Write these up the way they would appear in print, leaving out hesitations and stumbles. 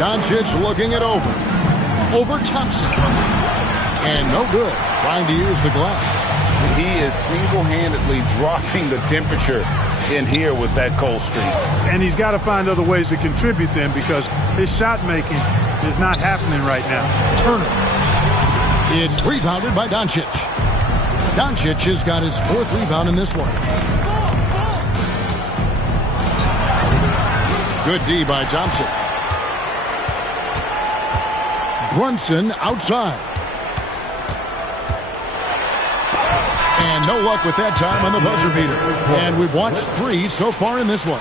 Doncic looking it over. Over Thompson. And no good. Trying to use the glass. He is single-handedly dropping the temperature in here with that cold streak. And he's got to find other ways to contribute then, because his shot making is not happening right now. Turner. It's rebounded by Doncic. Doncic has got his 4th rebound in this one. Good D by Thompson. Brunson outside. And no luck with that time on the buzzer beater. And we've watched 3 so far in this one.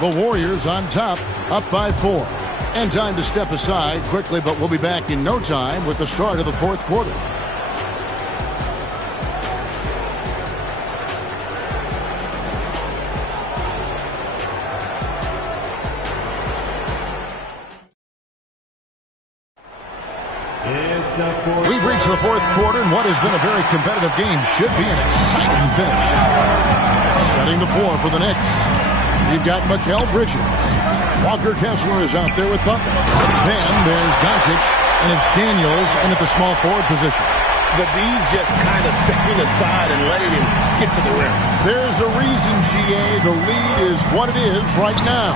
The Warriors on top, up by 4. And time to step aside quickly, but we'll be back in no time with the start of the 4th quarter. We've reached the 4th quarter, and what has been a very competitive game should be an exciting finish. Setting the floor for the Knicks. We've got Mikal Bridges. Walker Kessler is out there with Butler. Then there's Doncic, and it's Daniels in at the small forward position. The D just kind of stepping aside and letting him get to the rim. There's a reason, GA, the lead is what it is right now.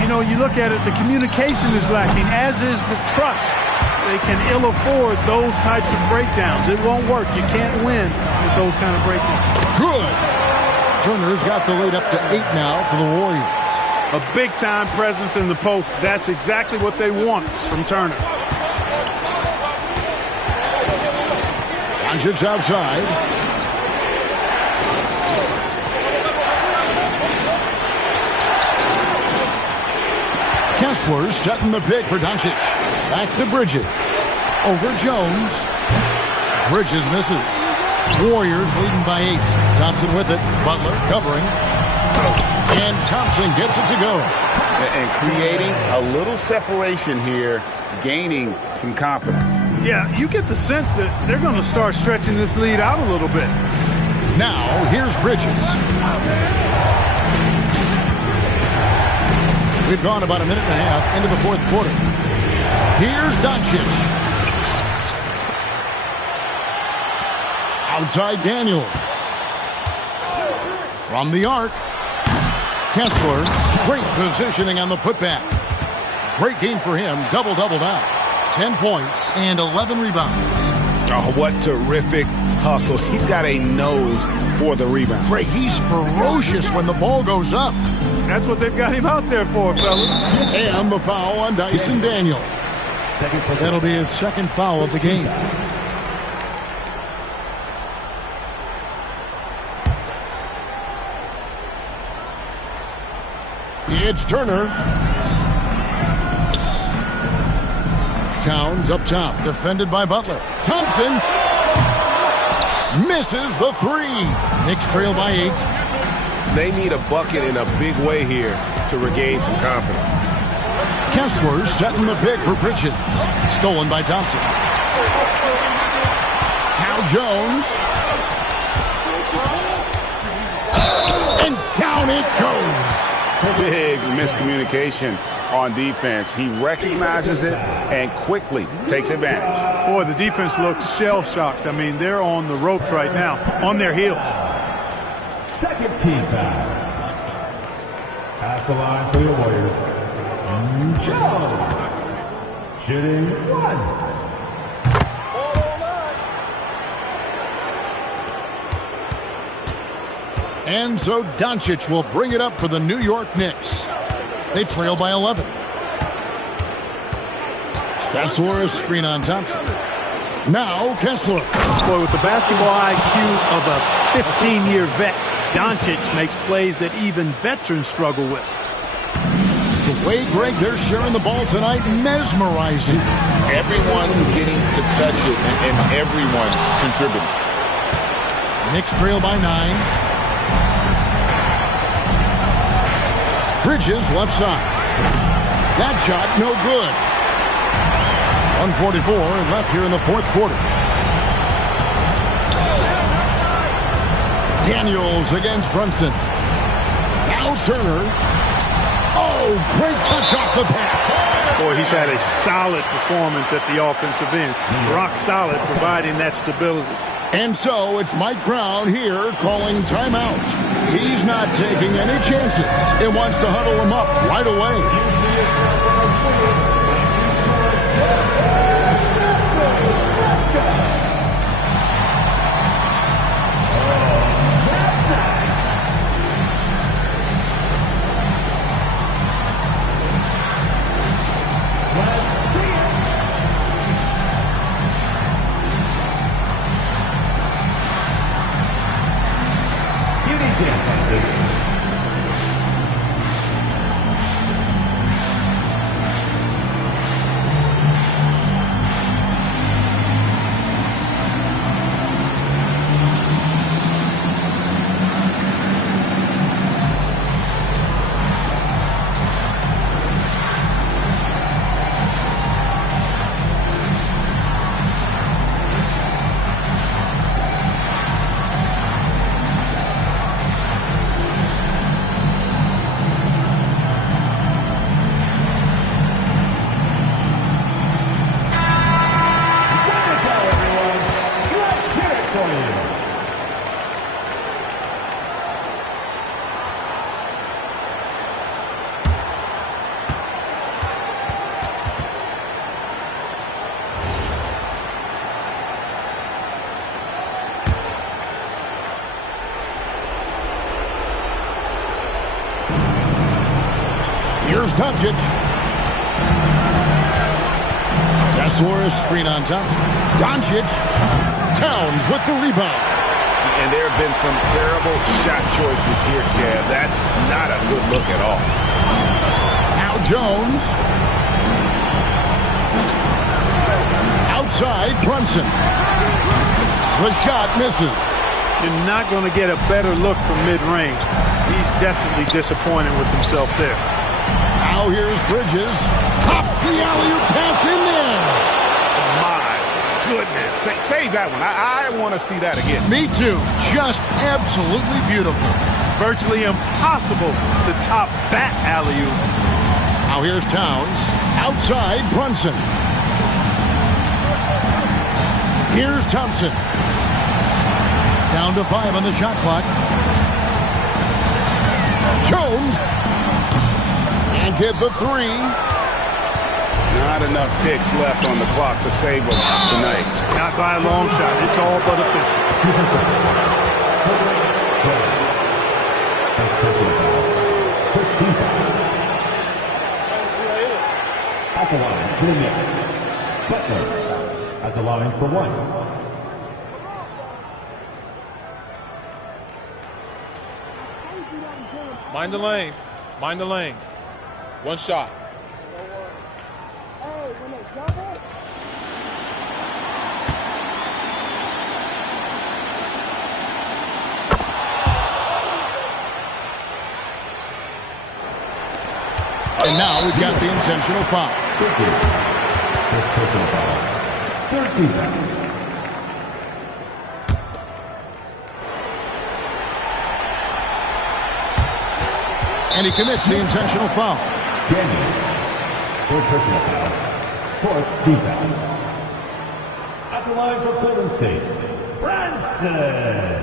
You know, you look at it, the communication is lacking, as is the trust. They can ill afford those types of breakdowns. It won't work. You can't win with those kind of breakdowns. Good. Turner's got the lead up to 8 now for the Warriors. A big-time presence in the post. That's exactly what they want from Turner. Doncic outside. Kessler setting the pick for Doncic. Back to Bridges. Over Jones. Bridges misses. Warriors leading by 8. Thompson with it. Butler covering. And Thompson gets it to go. And creating a little separation here, gaining some confidence. Yeah, you get the sense that they're going to start stretching this lead out a little bit. Now, here's Bridges. We've gone about a minute and a half into the 4th quarter. Here's Doncic. Outside Daniels. From the arc. Kessler. Great positioning on the putback. Great game for him. Double-double now. 10 points and 11 rebounds. Oh, what terrific hustle. He's got a nose for the rebound. Great. He's ferocious when the ball goes up. That's what they've got him out there for, fellas. And the foul on Dyson Daniels. That'll be his 2nd foul of the game. It's Turner. Towns up top, defended by Butler. Thompson misses the 3. Knicks trail by 8. They need a bucket in a big way here to regain some confidence. Kessler setting the pick for Bridges. Stolen by Thompson. Now Jones. And down it goes. Big miscommunication on defense. He recognizes it and quickly takes advantage. Boy, the defense looks shell-shocked. I mean, they're on the ropes right now, on their heels. 2nd team foul. At the line for the Warriors. Jones. Shooting 1. And so Doncic will bring it up for the New York Knicks. They trail by 11. Kessler is screen on Thompson. Now Kessler. Boy, with the basketball IQ of a 15-year vet, Doncic makes plays that even veterans struggle with. The way, Greg, they're sharing the ball tonight, mesmerizing. Everyone's getting to touch it, and everyone's contributing. Knicks trail by 9. Bridges left side. That shot no good. 1:44 left here in the 4th quarter. Daniels against Brunson. Now Turner. Oh, great touch off the pass. Boy, he's had a solid performance at the offensive end. Rock solid, providing that stability. And so it's Mike Brown here calling timeout. He's not taking any chances and wants to huddle him up right away. Here's Doncic. Kessler screen on Thompson. Doncic. Towns with the rebound. And there have been some terrible shot choices here, Kev. That's not a good look at all. Now Jones. Outside, Brunson. The shot misses. You're not going to get a better look from mid-range. He's definitely disappointed with himself there. Now here's Bridges. Pops the alley-oop pass in there. My goodness. Save that one. I want to see that again. Me too. Just absolutely beautiful. Virtually impossible to top that alley-oop. Now here's Towns. Outside, Brunson. Here's Thompson. Down to 5 on the shot clock. Jones. And get the 3. Not enough ticks left on the clock to save them tonight. Not by a long shot. It's all but official. At the line for the Knicks. Butler at the line for 1. Mind the lanes. Mind the lanes. One shot. And now we've got the intentional foul. First personal foul. 13. And he commits the intentional foul. Daniels. Third personal foul. Fourth team foul. At the line for Golden State, Brunson.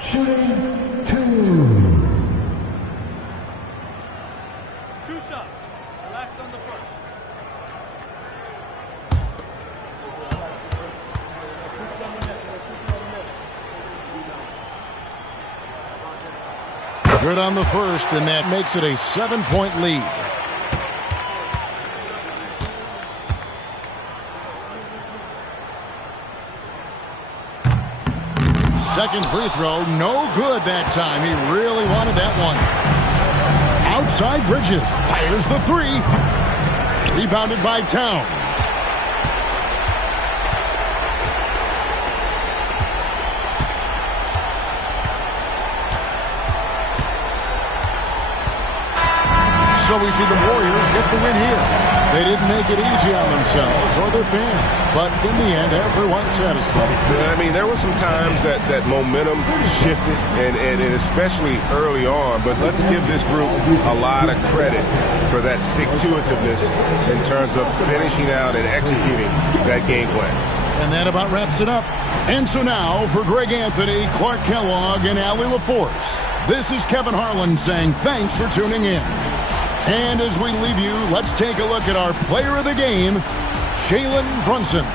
Shooting 2. 2 shots. Last on the first. Good on the first, and that makes it a 7-point lead. Second free throw, no good that time. He really wanted that one. Outside Bridges, fires the 3. Rebounded by Towns. So we see the Warriors get the win here. They didn't make it easy on themselves or their fans, but in the end, everyone's satisfied. I mean, there were some times that momentum shifted, and especially early on, but let's give this group a lot of credit for that stick-to-itiveness in terms of finishing out and executing that game plan. And that about wraps it up. And so now, for Greg Anthony, Clark Kellogg, and Allie LaForce, this is Kevin Harlan saying thanks for tuning in. And as we leave you, let's take a look at our player of the game, Jalen Brunson.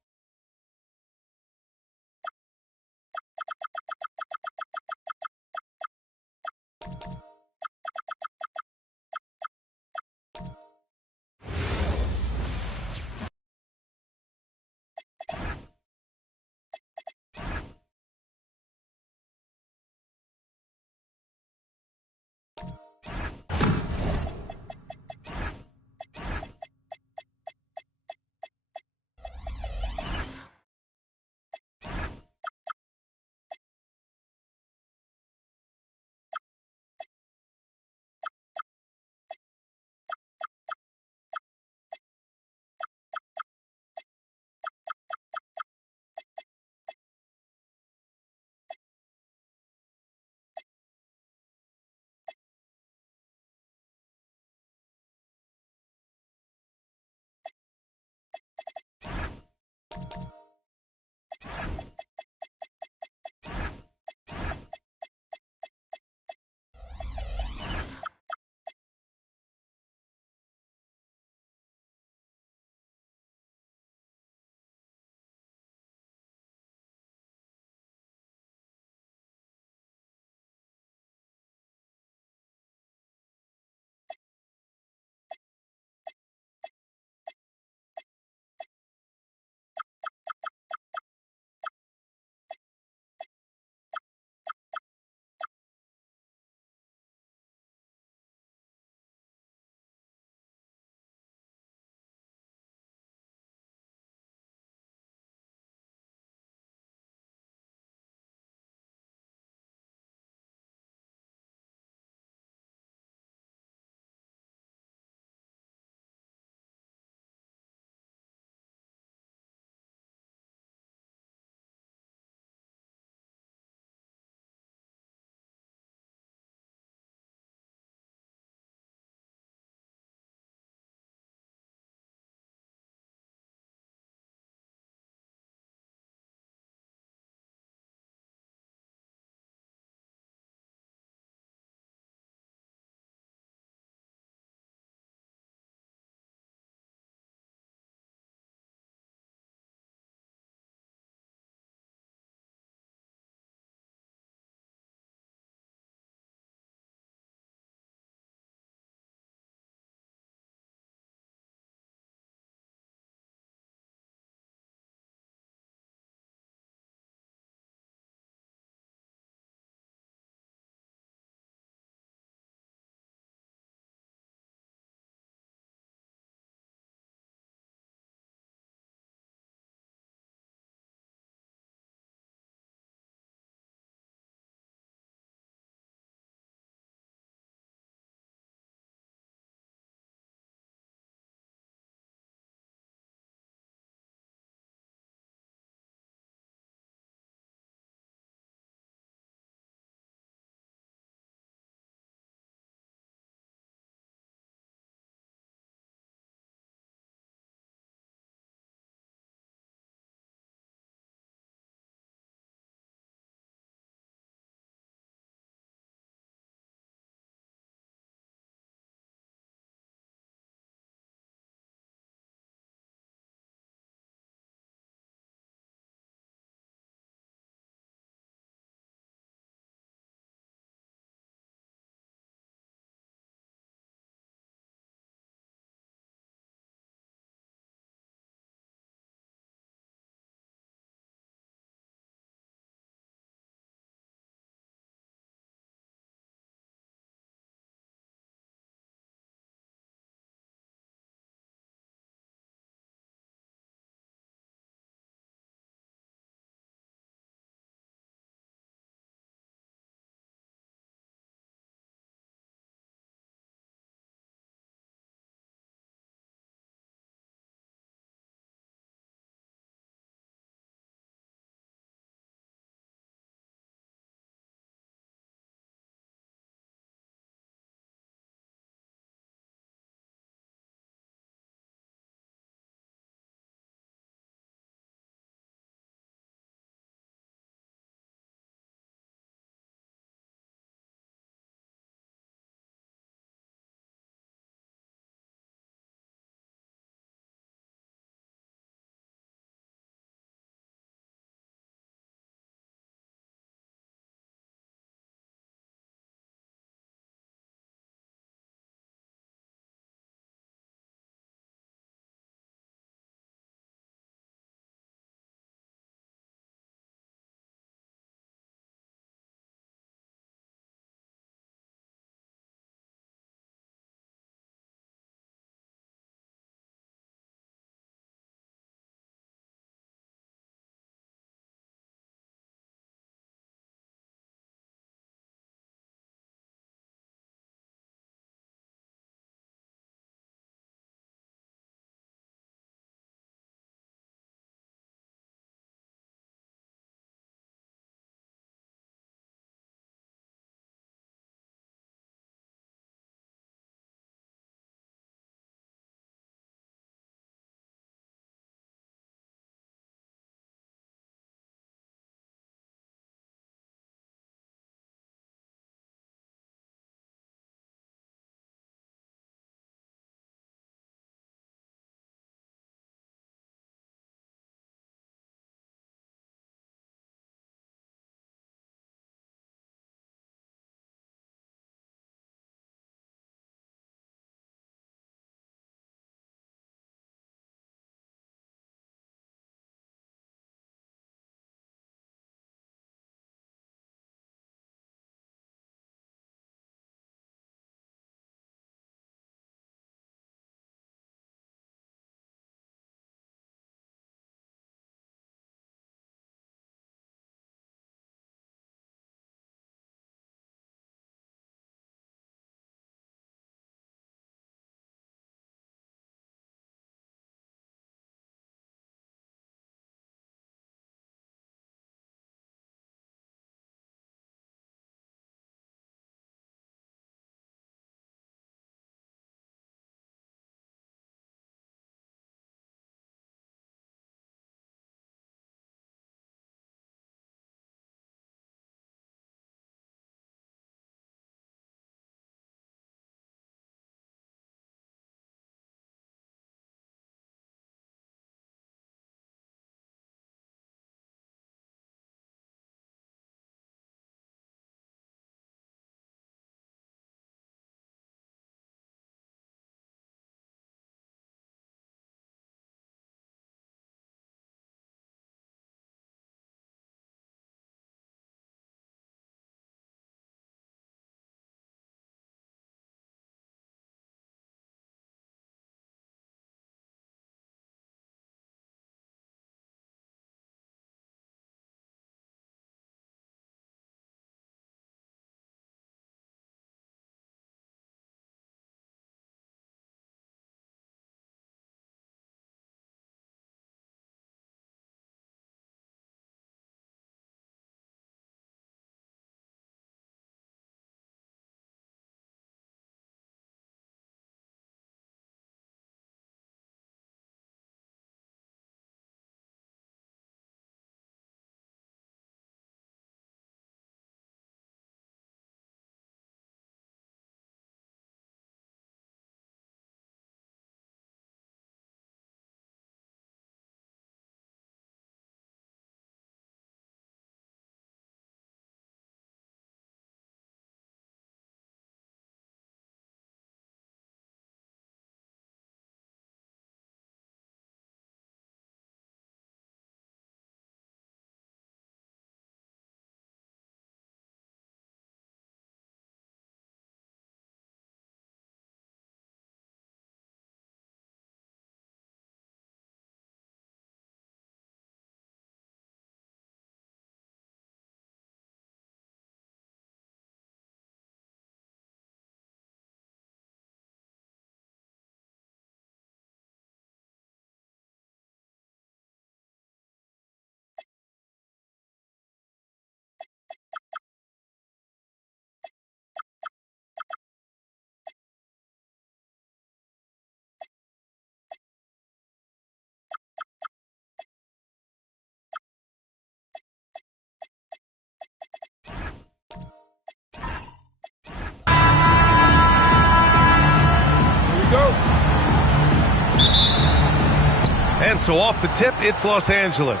And so off the tip, it's Los Angeles.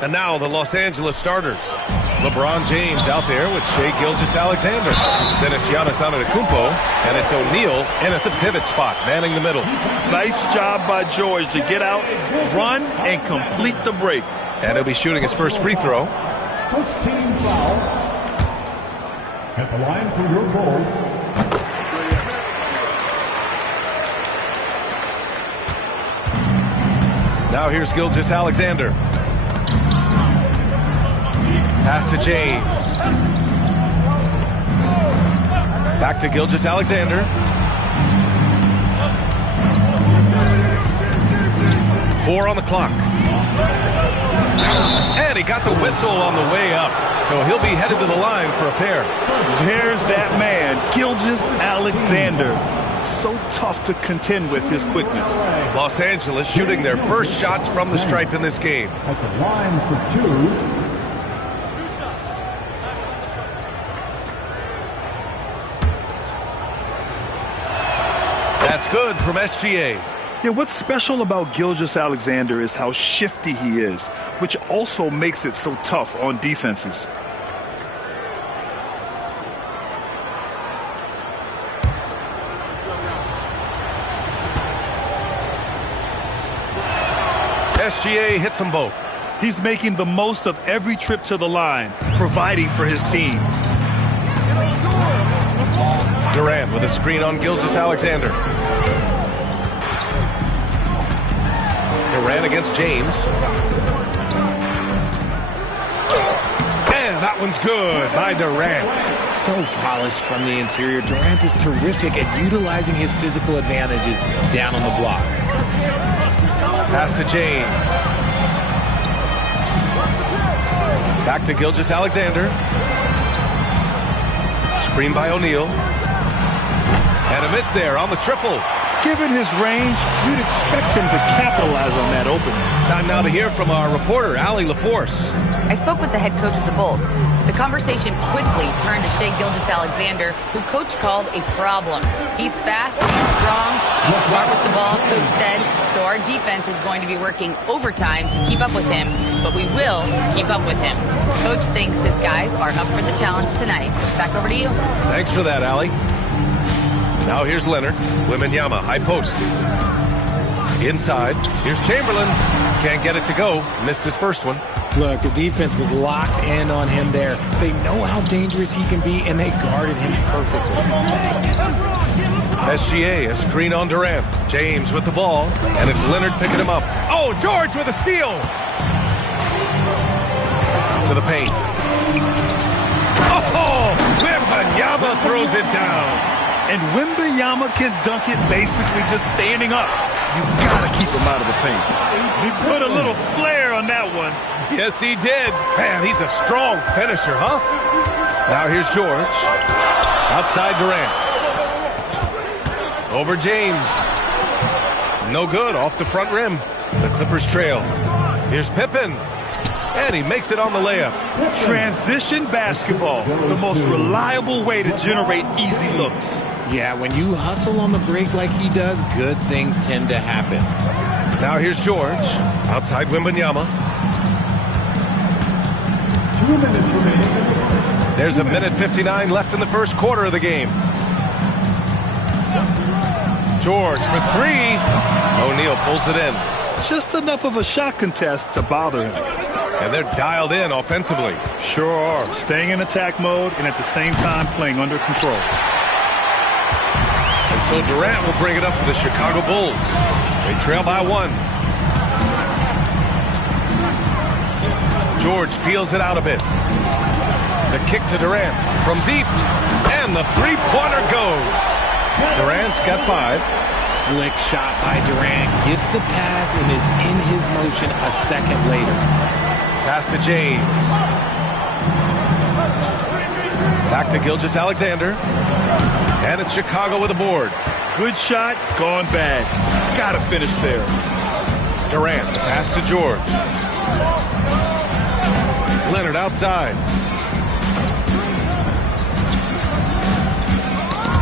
And now the Los Angeles starters. LeBron James out there with Shai Gilgeous-Alexander. Then it's Giannis Antetokounmpo, and it's O'Neal in at the pivot spot, manning the middle. Nice job by George to get out, run, and complete the break. And he'll be shooting his first free throw. First team foul. At the line for your Bulls. Now here's Gilgeous-Alexander. Pass to James. Back to Gilgeous-Alexander. 4 on the clock. And he got the whistle on the way up. So he'll be headed to the line for a pair. There's that man, Gilgeous-Alexander. So tough to contend with his quickness. Los Angeles shooting their first shots from the stripe in this game. At the line for 2. That's good from SGA. Yeah, what's special about Gilgeous-Alexander is how shifty he is, which also makes it so tough on defenses. SGA hits them both. He's making the most of every trip to the line, providing for his team. Durant with a screen on Gilgeous-Alexander. Durant against James. And that one's good by Durant. So polished from the interior. Durant is terrific at utilizing his physical advantages down on the block. Pass to James. Back to Gilgeous-Alexander. Screen by O'Neal. And a miss there on the triple. Given his range, you'd expect him to capitalize on that opening. Time now to hear from our reporter, Allie LaForce. I spoke with the head coach of the Bulls. The conversation quickly turned to Shai Gilgeous-Alexander, who coach called a problem. He's fast, he's strong, he's smart with the ball, coach said. So our defense is going to be working overtime to keep up with him, but we will keep up with him. Coach thinks his guys are up for the challenge tonight. Back over to you. Thanks for that, Allie. Now here's Leonard. Wembanyama, high post. Inside. Here's Chamberlain. Can't get it to go. Missed his first one. Look, the defense was locked in on him there. They know how dangerous he can be, and they guarded him perfectly. SGA, a screen on Durant. James with the ball, and it's Leonard picking him up. Oh, George with a steal! To the paint. Oh, Wembanyama throws it down. And Wembanyama can dunk it basically just standing up. You gotta keep him out of the paint. He put a little flair on that one. Yes, he did. Man, he's a strong finisher, huh? Now here's George. Outside Durant. Over James. No good, off the front rim. The Clippers trail. Here's Pippen. And he makes it on the layup. Transition basketball, the most reliable way to generate easy looks. Yeah, when you hustle on the break like he does, good things tend to happen. Now here's George. Outside Wembanyama. 2 minutes remaining. There's a minute 59 left in the first quarter of the game. George for 3. O'Neal pulls it in. Just enough of a shot contest to bother him. And they're dialed in offensively. Sure are. Staying in attack mode and at the same time playing under control. And so Durant will bring it up for the Chicago Bulls. They trail by 1. George feels it out a bit. The kick to Durant from deep. And the three-pointer goes. Durant's got 5. Slick shot by Durant. Gets the pass and is in his motion a second later. Pass to James. Back to Gilgeous-Alexander. And it's Chicago with a board. Good shot, gone bad. Gotta finish there. Durant, the pass to George. Leonard outside.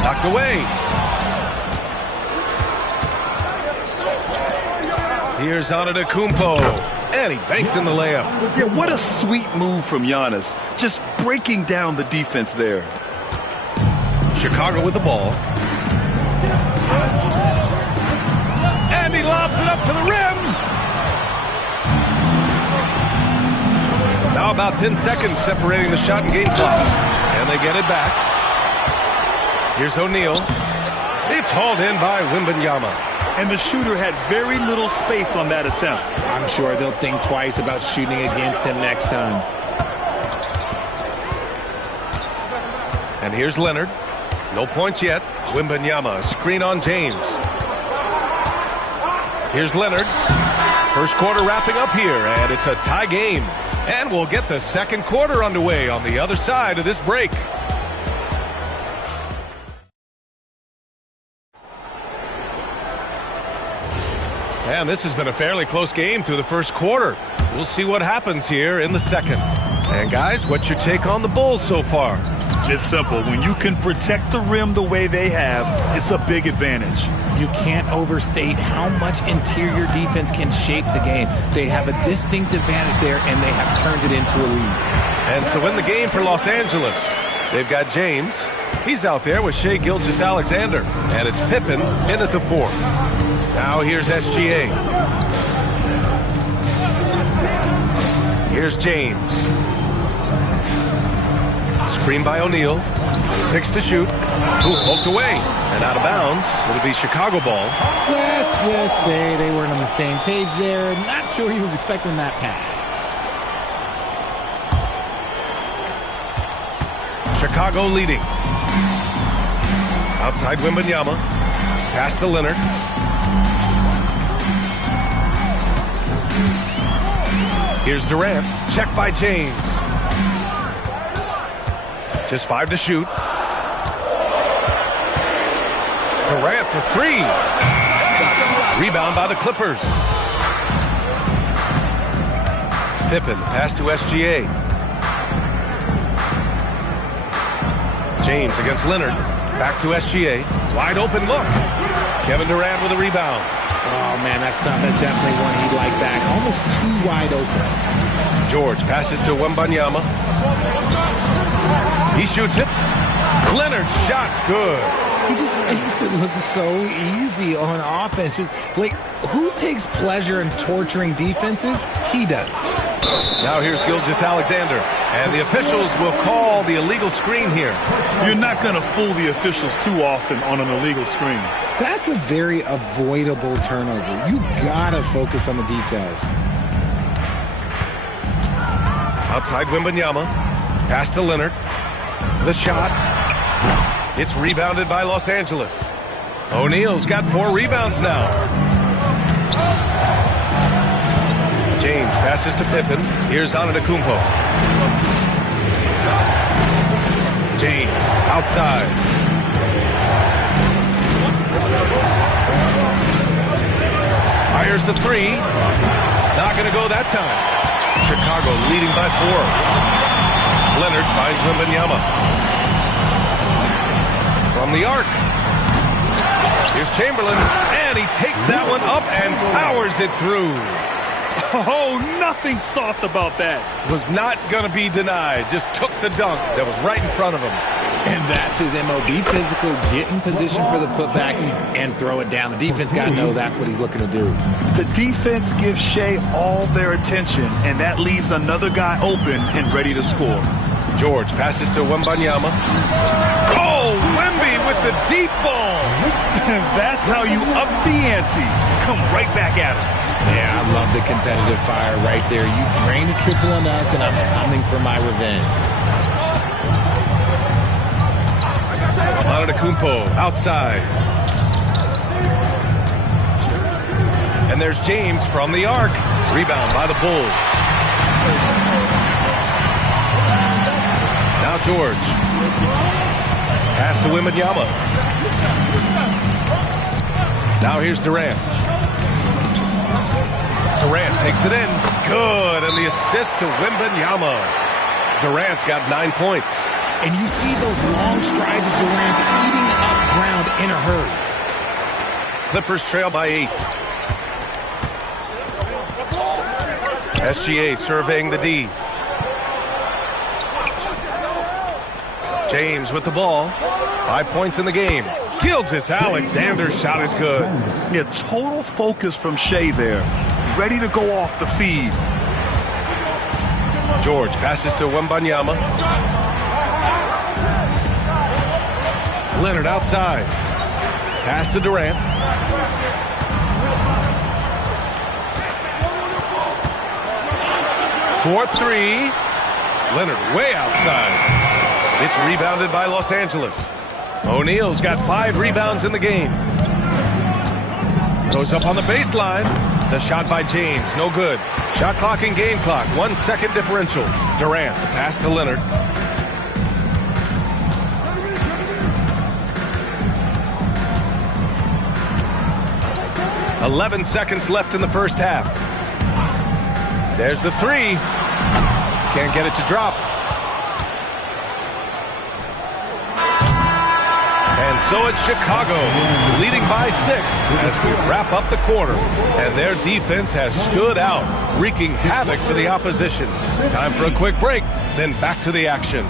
Knocked away. Here's Antetokounmpo, and he banks in the layup. Yeah, what a sweet move from Giannis. Just breaking down the defense there. Chicago with the ball. And he lobs it up to the rim. Now about 10 seconds separating the shot and game clock. And they get it back. Here's O'Neal. It's hauled in by Wembanyama. And the shooter had very little space on that attempt. I'm sure they'll think twice about shooting against him next time. And here's Leonard. No points yet. Wembanyama, screen on James. Here's Leonard. First quarter wrapping up here, and it's a tie game. And we'll get the second quarter underway on the other side of this break. And this has been a fairly close game through the first quarter. We'll see what happens here in the second. And guys, what's your take on the Bulls so far? It's simple. When you can protect the rim the way they have, it's a big advantage. You can't overstate how much interior defense can shape the game. They have a distinct advantage there, and they have turned it into a lead. And so in the game for Los Angeles, they've got James. He's out there with Shai Gilgeous-Alexander. And it's Pippen in at the 4. Now here's SGA. Here's James. Screen by O'Neal. 6 to shoot. Ooh, poked away. And out of bounds. It'll be Chicago ball. Let's just say they weren't on the same page there. Not sure he was expecting that pass. Chicago leading. Outside Wembanyama. Pass to Leonard. Here's Durant. Check by James. Just 5 to shoot. Durant for 3. Rebound by the Clippers. Pippen, pass to SGA. James against Leonard. Back to SGA. Wide open look. Kevin Durant with a rebound. Oh, man, that's definitely one he'd like back. Almost too wide open. George passes to Wembanyama. He shoots it. Leonard's shot's good. He just makes it look so easy on offense. Like, who takes pleasure in torturing defenses? He does. Now here's Gilgeous-Alexander. And the officials will call the illegal screen here. You're not going to fool the officials too often on an illegal screen. That's a very avoidable turnover. You gotta focus on the details. Outside Wembanyama. Pass to Leonard. The shot. It's rebounded by Los Angeles. O'Neal's got 4 rebounds now. James passes to Pippen. Here's Antetokounmpo. James outside. Fires the 3. Not going to go that time. Chicago leading by 4. Leonard finds Wembanyama. From the arc. Here's Chamberlain, and he takes that one up and powers it through. Oh, nothing soft about that. Was not going to be denied. Just took the dunk that was right in front of him. And that's his MO. Be physical, get in position for the putback, and throw it down. The defense got to know that's what he's looking to do. The defense gives Shai all their attention, and that leaves another guy open and ready to score. George passes to Wembanyama. Oh, Wemby with the deep ball. That's how you up the ante. Come right back at him. Yeah, I love the competitive fire right there. You drain a triple on us, and I'm coming for my revenge. Antetokounmpo outside. And there's James from the arc. Rebound by the Bulls. Now George. Pass to Wembanyama. Now here's Durant. Durant takes it in. Good. And the assist to Wembanyama. Durant's got 9 points. And you see those long strides of Durant eating up ground in a hurry. Clippers trail by 8. SGA surveying the D. James with the ball. 5 points in the game. Gilgeous-Alexander's shot is good. Yeah, total focus from Shea there. Ready to go off the feed. George passes to Wembanyama. Leonard outside. Pass to Durant. For three. Leonard way outside. It's rebounded by Los Angeles. O'Neal's got 5 rebounds in the game. Goes up on the baseline. The shot by James, no good. Shot clock and game clock, 1 second differential. Durant, the pass to Leonard. "11 seconds left in the first half. There's the three. Can't get it to drop. And so it's Chicago, leading by 6 as we wrap up the quarter. And their defense has stood out, wreaking havoc for the opposition. Time for a quick break, then back to the action.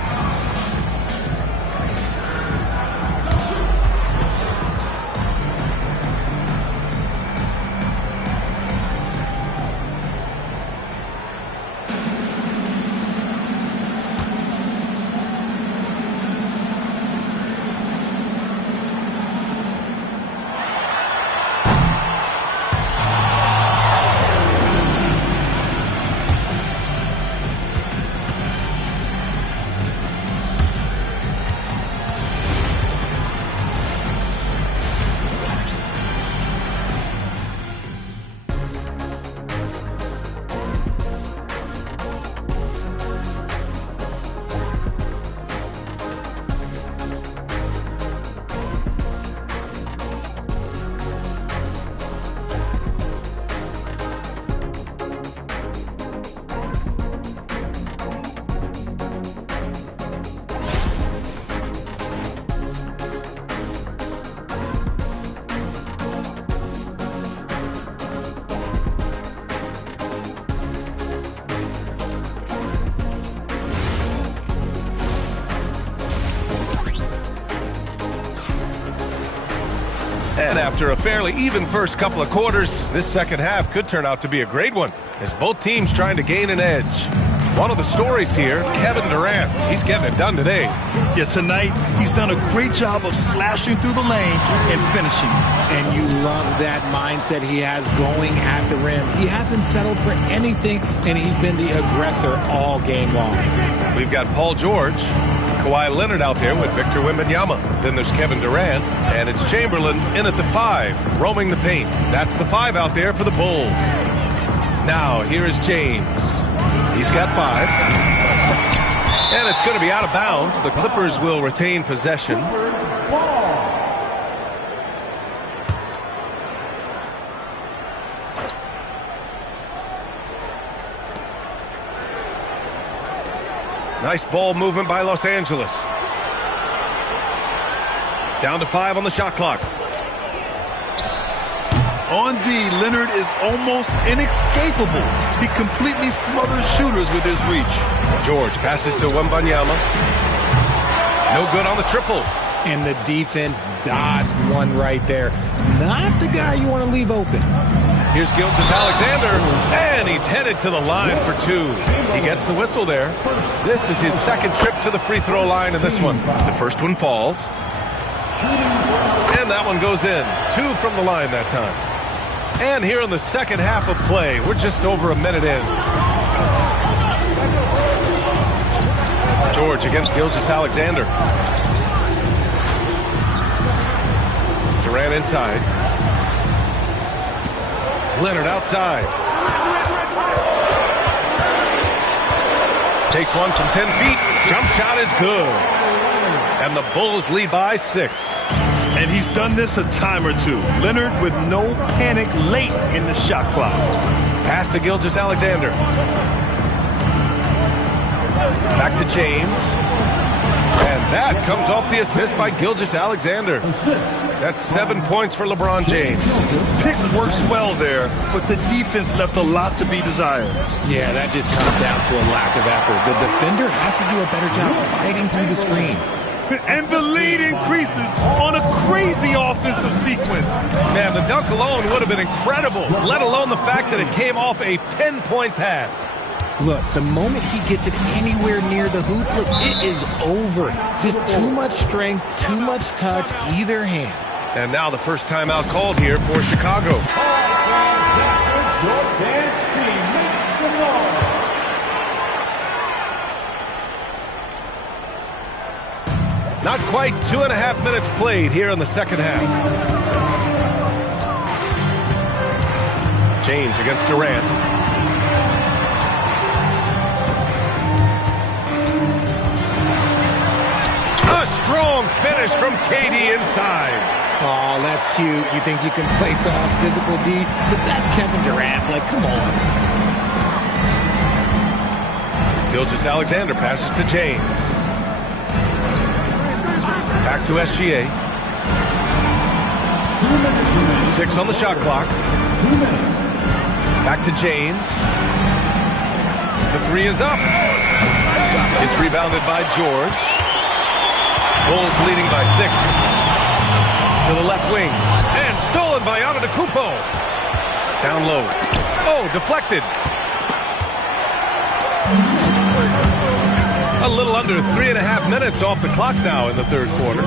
And after a fairly even first couple of quarters, this second half could turn out to be a great one, as both teams trying to gain an edge. One of the stories here, Kevin Durant. He's getting it done today. Yeah, tonight he's done a great job of slashing through the lane and finishing. And you love that mindset he has going at the rim. He hasn't settled for anything, and he's been the aggressor all game long. We've got Paul George, Kawhi Leonard out there with Victor Wembanyama. Then there's Kevin Durant, and it's Chamberlain in at the 5, roaming the paint. That's the 5 out there for the Bulls. Now, here is James. He's got 5. And it's going to be out of bounds. The Clippers will retain possession. Nice ball movement by Los Angeles. Down to 5 on the shot clock. On D, Leonard is almost inescapable. He completely smothers shooters with his reach. George passes to Wembanyama. No good on the triple. And the defense dodged one right there. Not the guy you want to leave open. Here's Gilgeous-Alexander, and he's headed to the line for 2. He gets the whistle there. This is his second trip to the free throw line in this one. The first one falls. And that one goes in. 2 from the line that time. And here in the second half of play, we're just over a minute in. George against Gilgeous-Alexander. Durant inside. Leonard outside. Takes one from 10 feet. Jump shot is good. And the Bulls lead by 6. And he's done this a time or two. Leonard with no panic late in the shot clock. Pass to Gilgeous-Alexander. Back to James. And that comes off the assist by Gilgeous-Alexander. That's 7 points for LeBron James. Pick works well there, but the defense left a lot to be desired. Yeah, that just comes down to a lack of effort. The defender has to do a better job fighting through the screen. And the lead increases on a crazy offensive sequence. Man, the dunk alone would have been incredible, let alone the fact that it came off a pinpoint pass. Look, the moment he gets it anywhere near the hoop, look, it is over. Just too much strength, too much touch, either hand. And now the first timeout called here for Chicago. Your dance team makes the noise. Not quite 2.5 minutes played here in the second half. James against Durant. A strong finish from KD inside. Oh, that's cute. You think you can play tough, physical D, but that's Kevin Durant. Like, come on. Gilgeous-Alexander passes to James. Back to SGA. 6 on the shot clock. Back to James. The 3 is up. It's rebounded by George. Bulls leading by 6. To the left wing. And stolen by Antetokounmpo. Down low. Oh, deflected. A little under 3.5 minutes off the clock now in the third quarter.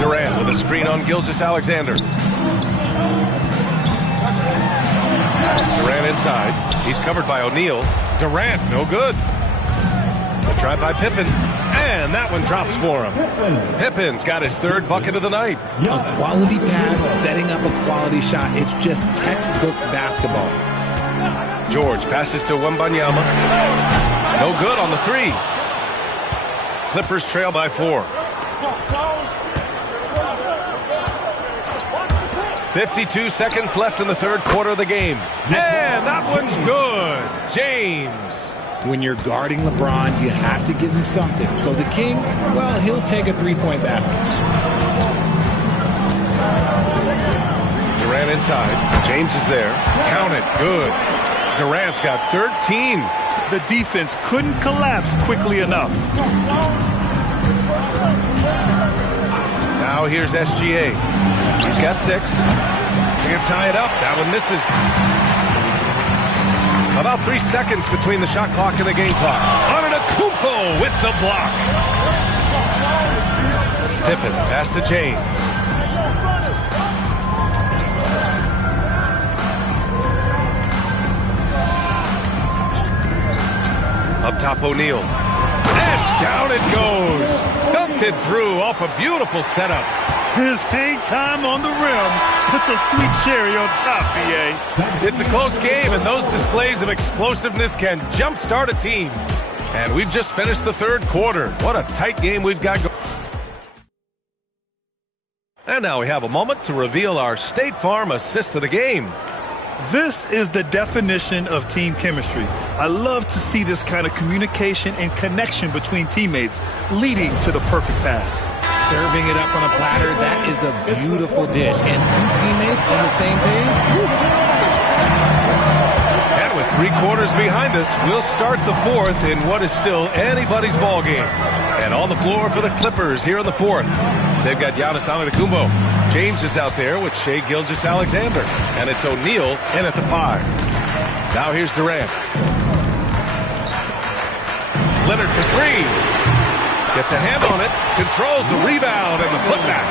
Durant with a screen on Gilgeous-Alexander. Durant inside. He's covered by O'Neal. Durant, no good. The try by Pippen. And that one drops for him. Pippen's got his third bucket of the night. A quality pass, setting up a quality shot. It's just textbook basketball. George passes to Wembanyama. No good on the 3. Clippers trail by 4. 52 seconds left in the third quarter of the game. And that one's good. James. When you're guarding LeBron, you have to give him something. So the King, well, he'll take a three-point basket. Durant inside. James is there. Count it. Good. Durant's got 13. The defense couldn't collapse quickly enough. Now here's SGA. He's got 6. He can tie it up. That one misses. About 3 seconds between the shot clock and the game clock. Antetokounmpo with the block. Pippen pass to James. Up top, O'Neal. And down it goes. Dumped it through off a beautiful setup. His paint time on the rim puts a sweet cherry on top, BA. It's a close game, and those displays of explosiveness can jumpstart a team. And we've just finished the third quarter. What a tight game we've got going. And now we have a moment to reveal our State Farm assist of the game. This is the definition of team chemistry. I love to see this kind of communication and connection between teammates leading to the perfect pass. Serving it up on a platter, that is a beautiful dish. And 2 teammates on the same page. And with 3 quarters behind us, we'll start the fourth in what is still anybody's ball game. And on the floor for the Clippers here in the fourth. They've got Giannis Antetokounmpo. James is out there with Shai Gilgeous-Alexander. And it's O'Neal in at the 5. Now here's Durant. Leonard for 3. Gets a hand on it. Controls the rebound and the putback.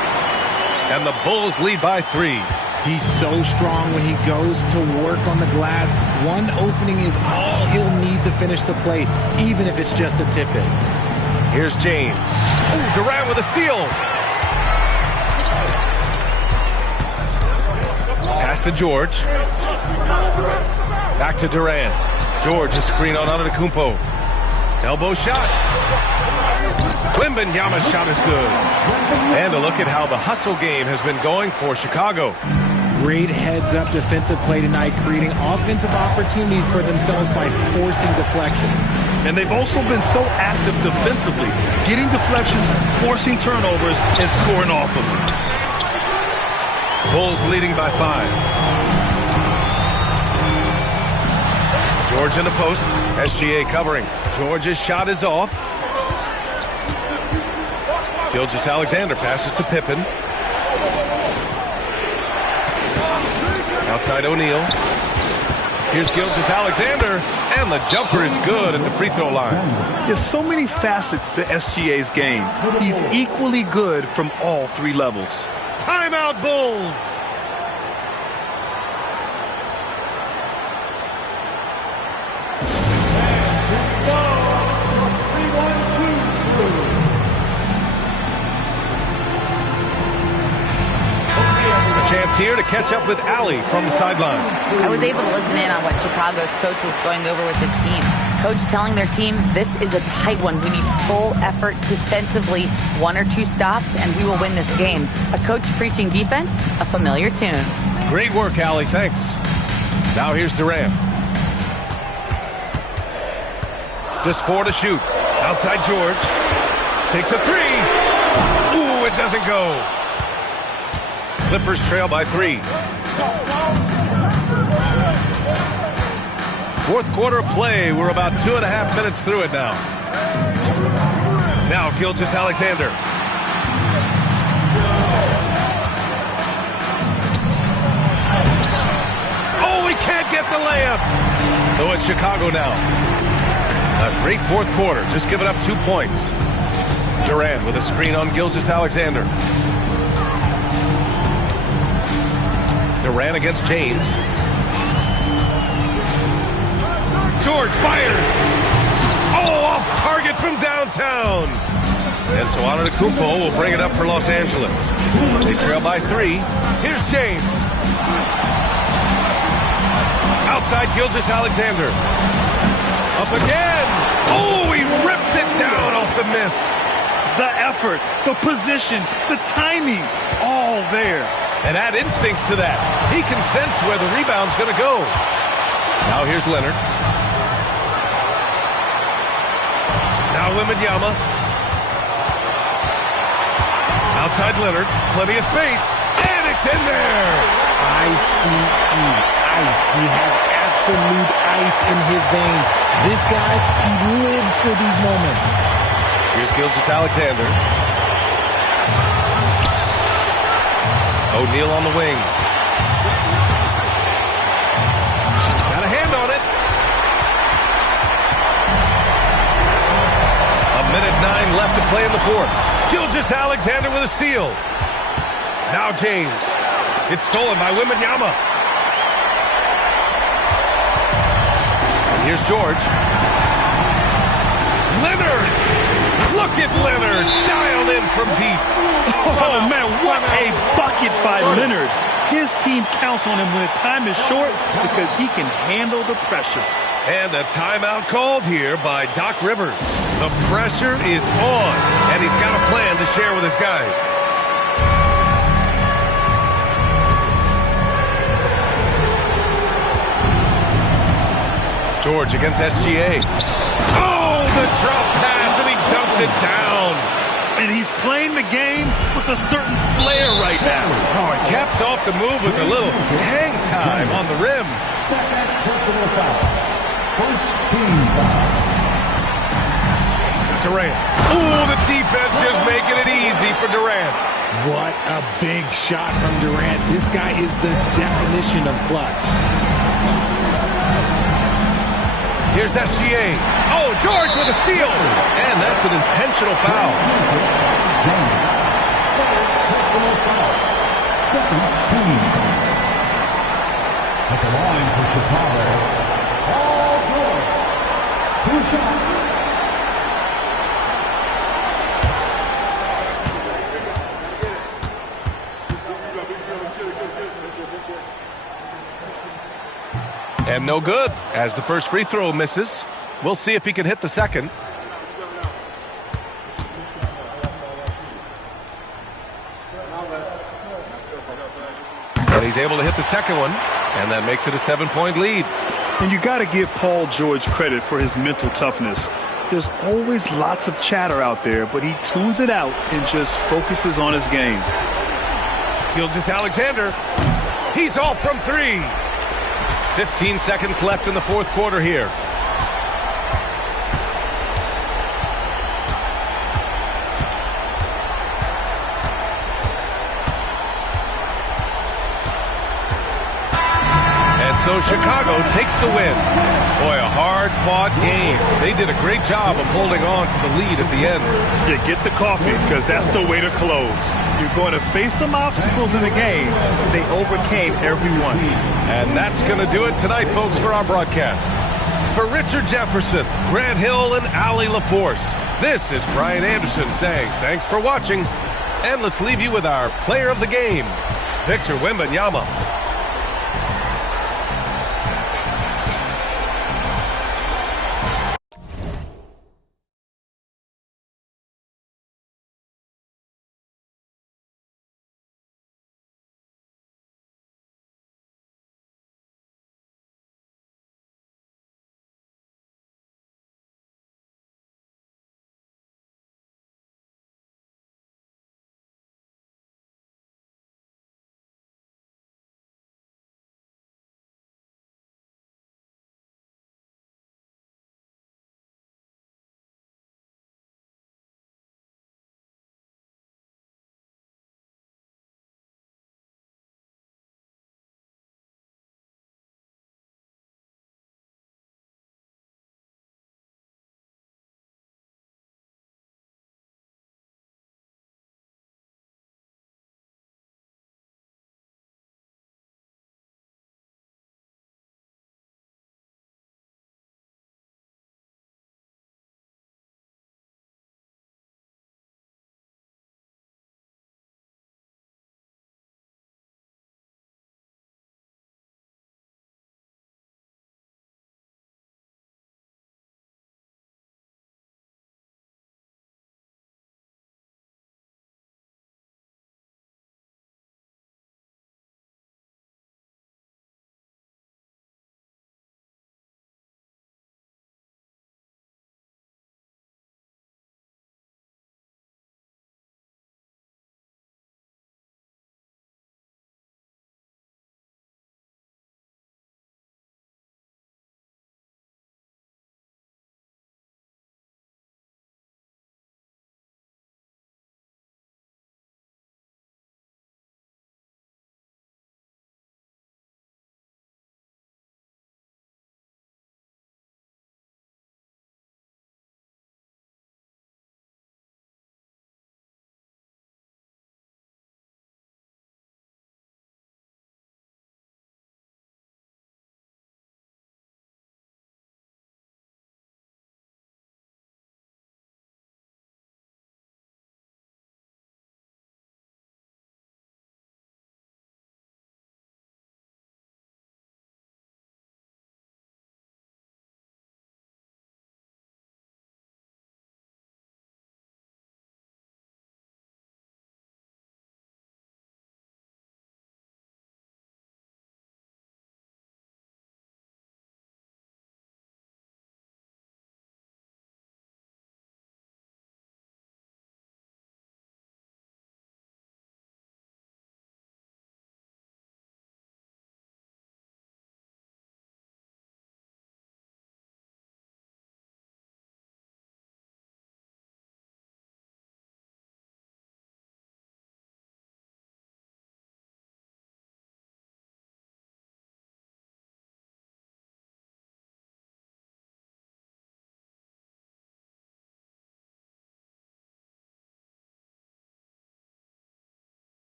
And the Bulls lead by 3. He's so strong when he goes to work on the glass. One opening is all he'll need to finish the play, even if it's just a tip-in. Here's James. Ooh, Durant with a steal. Pass to George. Back to Durant. George, a screen on Antetokounmpo. Elbow shot. Wembanyama's shot is good. And a look at how the hustle game has been going for Chicago. Great heads-up defensive play tonight, creating offensive opportunities for themselves by forcing deflections. And they've also been so active defensively, getting deflections, forcing turnovers, and scoring off of them. Bulls leading by 5. George in the post. SGA covering. George's shot is off. Gilgeous-Alexander passes to Pippen. Outside O'Neal. Here's Gilgeous-Alexander, and the jumper is good at the free throw line. There's so many facets to SGA's game. He's equally good from all 3 levels. Timeout, Bulls! Chance here to catch up with Allie from the sideline. I was able to listen in on what Chicago's coach was going over with his team. Coach telling their team, this is a tight one. We need full effort defensively, 1 or 2 stops, and we will win this game. A coach preaching defense, a familiar tune. Great work, Allie. Thanks. Now here's Durant. Just 4 to shoot. Outside George. Takes a 3. Ooh, it doesn't go. Clippers trail by 3. Fourth quarter play. We're about 2.5 minutes through it now. Now Gilgeous-Alexander. Oh, he can't get the layup. So it's Chicago now. A great fourth quarter. Just giving up 2 points. Durant with a screen on Gilgeous-Alexander. Durant against James. George fires. Oh, off target from downtown. And so Antetokounmpo will bring it up for Los Angeles. They trail by 3. Here's James. Outside Gilgeous-Alexander. Up again. Oh, he rips it down off the miss. The effort, the position, the timing, all there. And add instincts to that. He can sense where the rebound's going to go. Now here's Leonard. Now Wembanyama. Outside Leonard. Plenty of space. And it's in there. ICE. Ice. He has absolute ice in his veins. This guy, he lives for these moments. Here's Gilgeous-Alexander. O'Neal on the wing. Got a hand on it. 1:09 left to play in the fourth. Gilgeous-Alexander with a steal. Now James. It's stolen by Wembanyama. And here's George. Leonard. Look at Leonard. Dialed in from deep. Oh, man, what a bucket by Leonard. His team counts on him when time is short because he can handle the pressure. And a timeout called here by Doc Rivers. The pressure is on, and he's got a plan to share with his guys. George against SGA. Oh, the drop pass, and he dunks it down. And he's playing the game with a certain flair right now. Oh, he caps off the move with a little hang time on the rim. Second personal foul. First team foul. Durant. Oh, the defense just making it easy for Durant. What a big shot from Durant. This guy is the definition of clutch. Here's SGA. Oh, George with a steal. And that's an intentional foul. Personal foul. Second team. At the line for Chicago, Paul George. 2 shots. And no good, as the first free throw misses. We'll see if he can hit the second. And he's able to hit the second one, and that makes it a 7-point lead. And you got to give Paul George credit for his mental toughness. There's always lots of chatter out there, but he tunes it out and just focuses on his game. Gilgeous-Alexander. He's off from 3. 15 seconds left in the fourth quarter here. So Chicago takes the win. Boy, a hard-fought game. They did a great job of holding on to the lead at the end. Yeah, get the coffee, because that's the way to close. You're going to face some obstacles in the game. They overcame every one. And that's going to do it tonight, folks, for our broadcast. For Richard Jefferson, Grant Hill, and Allie LaForce, this is Brian Anderson saying thanks for watching. And let's leave you with our player of the game, Victor Wembanyama.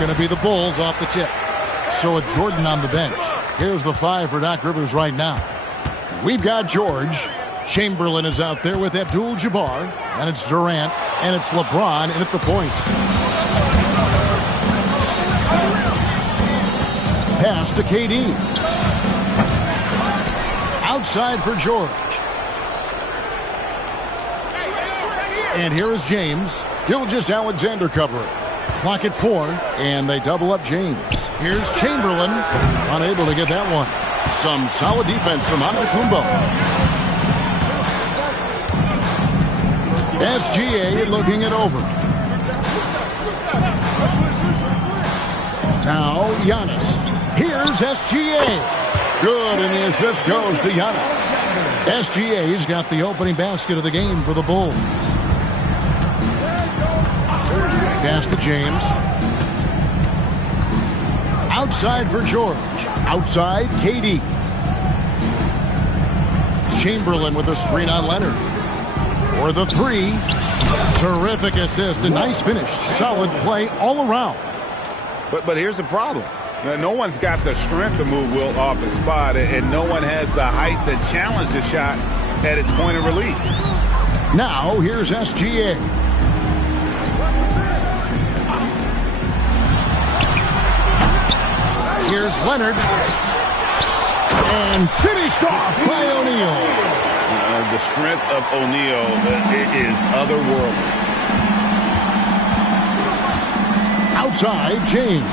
going to be the Bulls off the tip. So with Jordan on the bench, here's the 5 for Doc Rivers right now. We've got George. Chamberlain is out there with Abdul-Jabbar. And it's Durant. And it's LeBron in at the point. Pass to KD. Outside for George. And here is James. Gilgeous-Alexander covering. Clock at 4, and they double up James. Here's Chamberlain, unable to get that one. Some solid defense from Antetokounmpo. SGA looking it over. Now Giannis. Here's SGA. Good, and the assist goes to Giannis. SGA's got the opening basket of the game for the Bulls. Pass to James. Outside for George. Outside, KD. Chamberlain with a screen on Leonard. For the 3. Terrific assist. A nice finish. Solid play all around. But here's the problem. No one's got the strength to move Wilt off his spot, and no one has the height to challenge the shot at its point of release. Now, here's SGA. Here's Leonard. And finished off by O'Neal. The strength of O'Neal is otherworldly. Outside, James.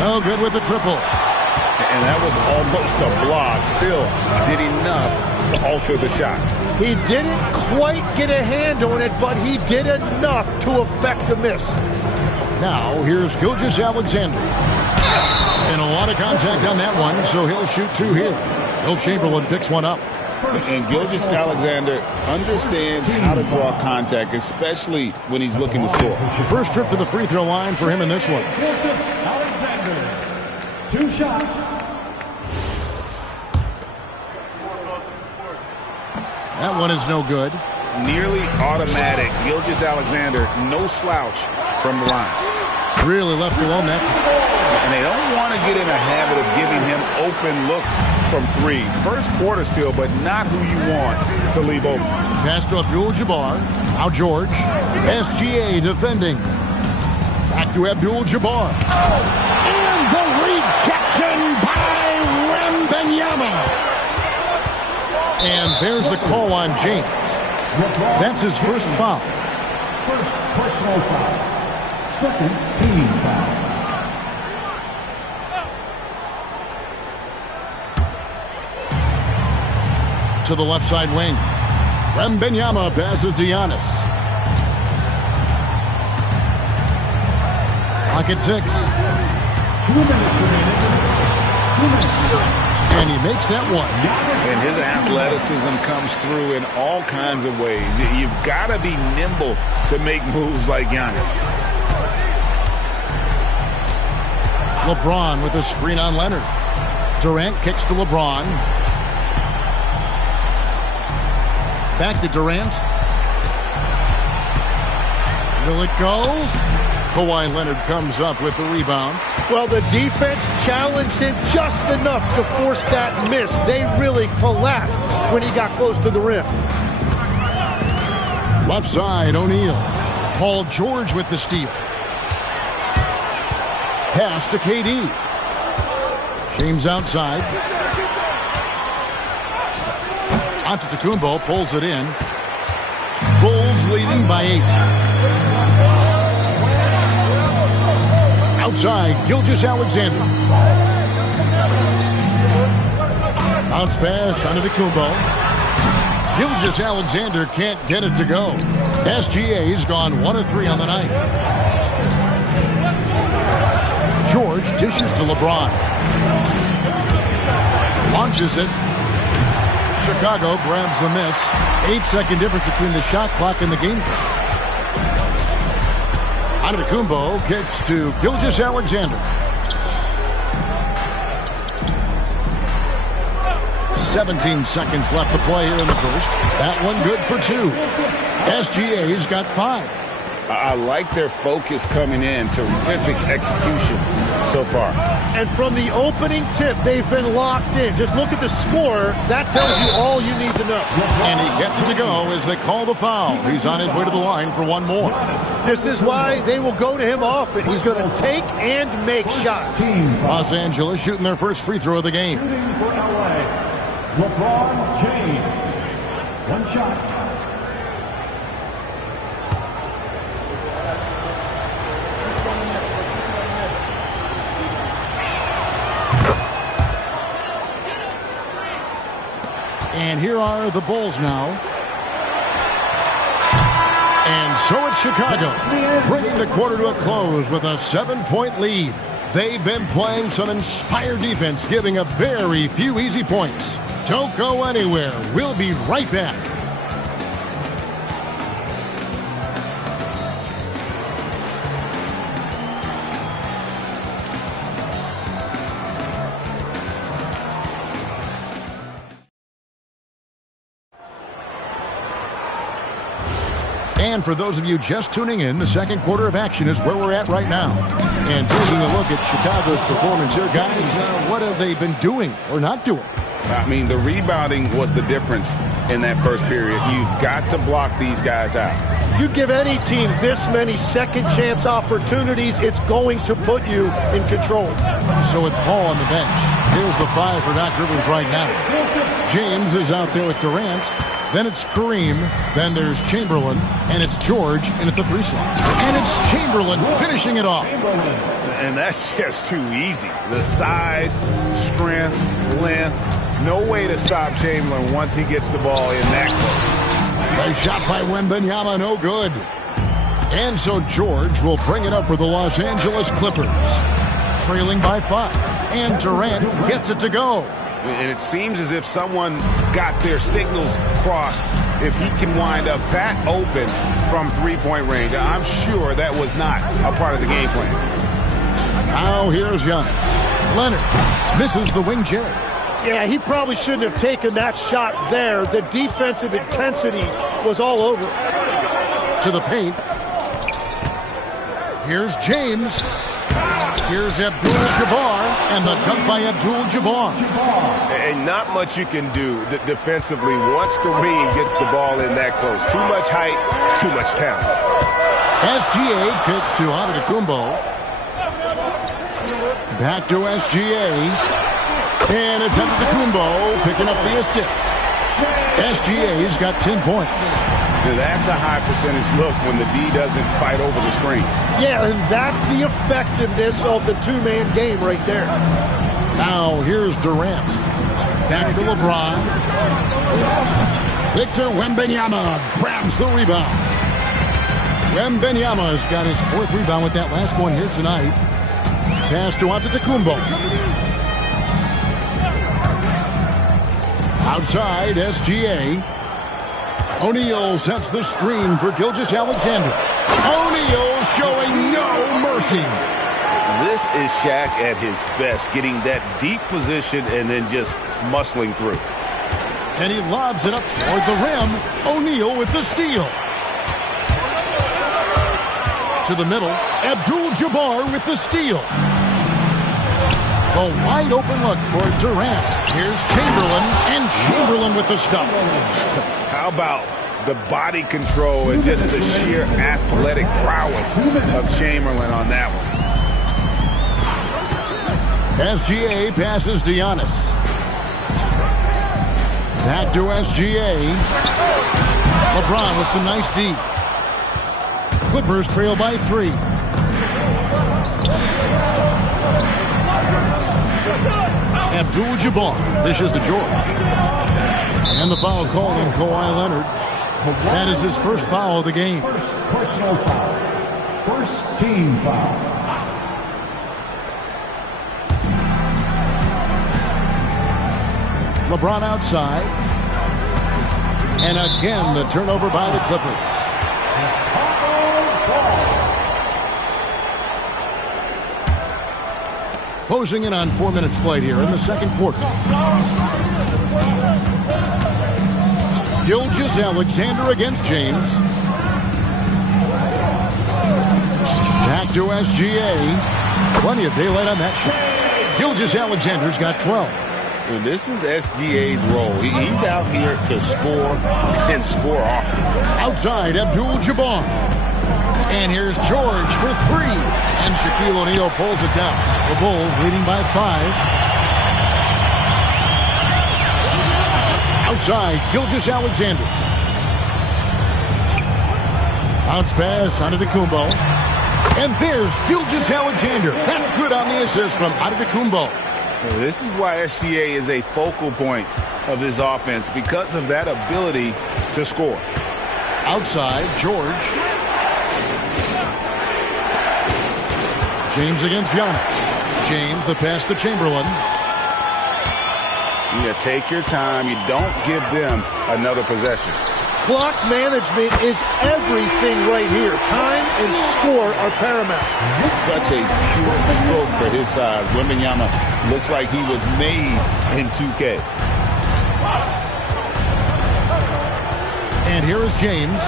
No good with the triple. And that was almost a block. Still did enough to alter the shot. He didn't quite get a hand on it, but he did enough to affect the miss. Now, here's Gilgeous-Alexander. And a lot of contact on that one, so he'll shoot 2 here. Will Chamberlain picks one up. And Gilgeous-Alexander understands how to draw contact, especially when he's looking to score. First trip to the free throw line for him in this one. Gilgeous-Alexander, 2 shots. That one is no good. Nearly automatic. Gilgeous-Alexander, no slouch from the line. Really left alone that time. And they don't want to get in a habit of giving him open looks from 3. First quarter still, but not who you want to leave open. Pass to Abdul-Jabbar. Now George. SGA defending. Back to Abdul-Jabbar. And the rejection by Wembanyama. And there's the call on James. That's his first foul. First personal foul. Second team foul. To the left side wing. Wembanyama passes to Giannis. Clock at 6. 2 minutes remaining. 2 minutes. And he makes that one. And his athleticism comes through in all kinds of ways. You've got to be nimble to make moves like Giannis. LeBron with a screen on Leonard. Durant kicks to LeBron. Back to Durant. Will it go? Kawhi Leonard comes up with the rebound. Well, the defense challenged him just enough to force that miss. They really collapsed when he got close to the rim. Left side, O'Neal. Paul George with the steal. Pass to KD. James outside. Antetokounmpo pulls it in. Bulls leading by 8. Outside, Gilgeous-Alexander. Bounce pass Antetokounmpo. Gilgeous-Alexander can't get it to go. SGA's gone 1 of 3 on the night. George dishes to LeBron. Launches it. Chicago grabs the miss. 8-second difference between the shot clock and the game clock. Antetokounmpo kicks to Gilgeous-Alexander. 17 seconds left to play here in the first. That one good for 2. SGA's got 5. I like their focus coming in. Terrific execution so far. And from the opening tip, they've been locked in. Just look at the score. That tells you all you need to know. And he gets it to go as they call the foul. He's on his way to the line for one more. This is why they will go to him often. He's going to take and make shots. Los Angeles shooting their first free throw of the game. Shooting for LA, LeBron James. One shot. And here are the Bulls now. And so it's Chicago, bringing the quarter to a close with a 7-point lead. They've been playing some inspired defense, giving up very few easy points. Don't go anywhere. We'll be right back. And for those of you just tuning in, the second quarter of action is where we're at right now. And taking a look at Chicago's performance here, guys, what have they been doing or not doing? I mean, the rebounding was the difference in that first period. You've got to block these guys out. You give any team this many second chance opportunities, it's going to put you in control. So with Paul on the bench, here's the 5 for Doc Rivers right now. James is out there with Durant. Then it's Kareem, then there's Chamberlain, and it's George in at the 3 slot. And it's Chamberlain finishing it off. And that's just too easy. The size, strength, length, no way to stop Chamberlain once he gets the ball in that close. Nice shot by Wembanyama, no good. And so George will bring it up for the Los Angeles Clippers. Trailing by 5. And Durant gets it to go. And it seems as if someone got their signals crossed if he can wind up that open from three-point range. I'm sure that was not a part of the game plan. Now here's Giannis. Leonard misses the wing J. Yeah, he probably shouldn't have taken that shot there. The defensive intensity was all over. To the paint. Here's James. Here's Abdul-Jabbar, and the dunk by Abdul-Jabbar. And not much you can do defensively once Kareem gets the ball in that close. Too much height, too much talent. SGA kicks to Antetokounmpo. Back to SGA. And it's Antetokounmpo picking up the assist. SGA's got 10 points. That's a high percentage look when the D doesn't fight over the screen. Yeah, and that's the effectiveness of the two-man game right there. Now here's Durant. Back to LeBron. Victor Wembanyama grabs the rebound. Wembanyama's got his 4th rebound with that last one here tonight. Pass to Antetokounmpo. Outside, SGA. O'Neal sets the screen for Gilgeous-Alexander. O'Neal showing no mercy. This is Shaq at his best, getting that deep position and then just muscling through. And he lobs it up toward the rim. O'Neal with the steal. To the middle, Abdul-Jabbar with the steal. A wide open look for Durant. Here's Chamberlain, and Chamberlain with the stuff. How about the body control and just the sheer athletic prowess of Chamberlain on that one? SGA passes to Giannis. Back to SGA. LeBron with some nice D. Clippers trail by 3. Abdul-Jabbar dishes to George. And the foul called on Kawhi Leonard. That is his first foul of the game. First personal foul. First team foul. LeBron outside. And again, the turnover by the Clippers. Closing in on 4 minutes played here in the second quarter. Gilgeous-Alexander against James. to SGA. Plenty of daylight on that shot. Gilgeous-Alexander's got 12. And this is SGA's role. He's out here to score and score often. Outside, Abdul-Jabbar. And here's George for 3. And Shaquille O'Neal pulls it down. The Bulls leading by 5. Outside, Gilgeous-Alexander. Bounce pass, Antetokounmpo. And there's Gilgeous-Alexander. That's good on the assist from Antetokounmpo. This is why SGA is a focal point of this offense, because of that ability to score. Outside, George. James against Giannis. James, the pass to Chamberlain. You take your time. You don't give them another possession. Clock management is everything right here. Time and score are paramount. Such a pure stroke for his size. Wembanyama looks like he was made in 2K. And here is James.